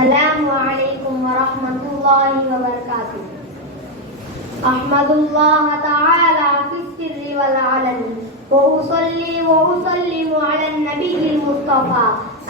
अस्सलामु अलैकुम व रहमतुल्लाहि व बरकातुहू। अहमदुल्लाह तआला फिस्सिर्रि वल अलनी व उसल्ली व उसल्लिमु अला नबिय्यिल मुस्तफा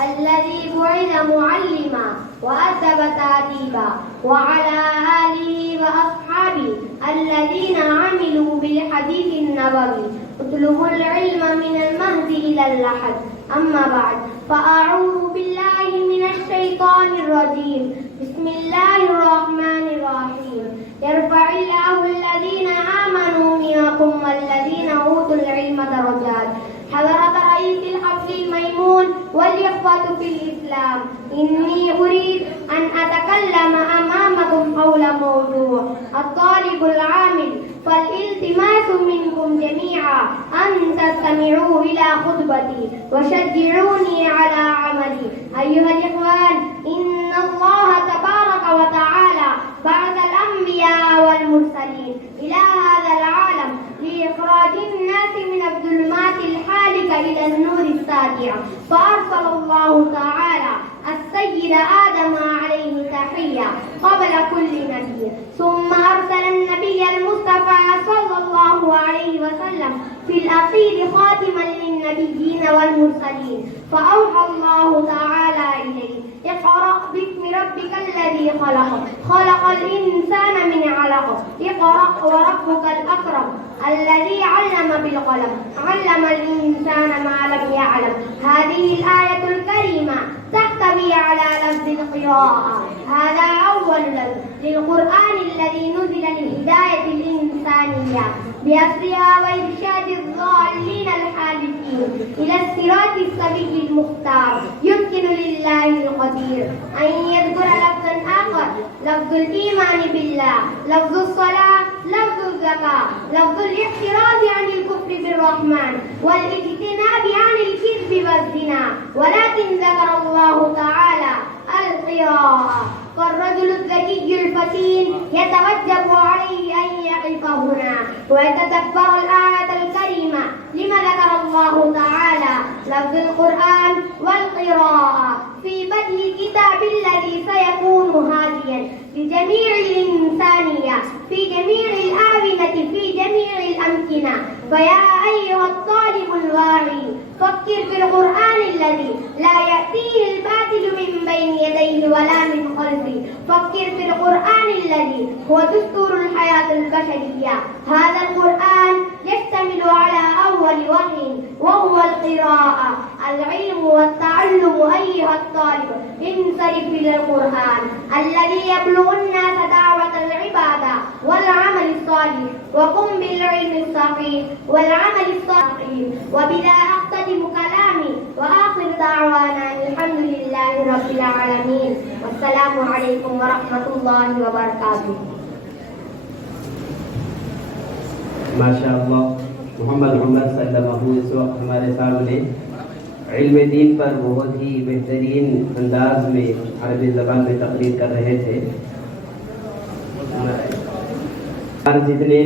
अल्लज़ी बुइसा मुअल्लिमा व अदब तादीबा व अला आलिहि व अस्हाबिहि अल्लज़ीना अमिलू बिल हदीसिन नबवी उतलुबुल इल्म मिनल महदि इलल लहद। अम्मा बाद फ़अऊज़ु बिल्लाहि मिनश शैतानिर रजीम। बिस्मिल्लाहिर रहमानिर रहीम। यरफ़इल्लाहु अल्लज़ीना आमनू मिनकुम वल्लज़ीना ऊतुल इल्म दरजात। हज़रत रईसिल हफ़्ज़िल मयमून वल-इख़्वatu फ़िल इस्लाम, इन्नी उरीद अन अतकल्लम अमामकुम हौला मौज़ू' अत-तालिबुल आमिल फ़ल-इल्तिमासु मिनकुम जमीअन अन तस्तमि'ू इला खुतबती व शज्जि'ूनी अला अमली। अय्युहल इख़्वान, इन्नल्लाह तबारक व तआला बअसल अंबिया वल मुरसलीन इला हाज़ल आलम लिइख़राजिन नासि मिनज़ ज़ुलुमातिल हालिका इलन नूरिस सातिअ। फ़अरसलल्लाहु तआला السيد آدم عليه تحية قبل كل نبي، ثم أرسل النبي المصطفى صلى الله عليه وسلم في الأخير خاتما للنبيين والمرسلين، فأوحى الله تعالى إليه: اقرأ باسم ربك الذي خلق، خلق الإنسان من علق، اقرأ وربك الأكرم الذي علم بالقلم، علم الإنسان ما لم يعلم. هذه الآية الكريمة تحتوي على لفظ القراءة. هذا أول لفظ للقرآن الذي نزل لهداية الإنسانية بأسرها وإرشاد الضالين الحادثين إلى الصراط السوي المختار. يمكن لله القدير أن يذكر لفظا آخر: لفظ الإيمان بالله، لفظ الصلاة، لفظ الزكاة، لفظ الاحتراز عن الكفر بالرحمن والاجتناب عن الكذب والزنا، ولكن ذكر الله تعالى القراءة. فالرجل الذكي الفتين يتوجب عليه أن يقف هنا ويتدبر الآية الكريمة. لما ذكر الله تعالى لفظ القرآن والقراءة في بدء الكتاب الذي سيكون هاديا لجميع الإنسانية في جميع الآونة في جميع الأمكنة؟ فيا أيها الطالب الواعي، فكر في القرآن الذي لا يأتيه الباطل من بين يديه ولا من خلفه. فكر في القرآن الذي هو دستور الحياة البشرية. هذا القرآن يشتمل على أول وحي وهو القراءة، العلم والتعلم. أيها الطالب، انصرف إلى القرآن الذي يبلغ الناس دعوة العبادة والعمل الصالح، وقم بالعلم الصحيح والعمل الصالح. وبذا أختتم كلامي، وآخر دعوانا الحمد لله رب العالمين، والسلام عليكم ورحمة الله وبركاته। माशाअल्लाह, मोहम्मद उमर सल्लल्लाहु इस वक्त हमारे सामने इल्म दीन पर बहुत ही बेहतरीन अंदाज में अरबी ज़बान में तकरीर कर रहे थे। जितने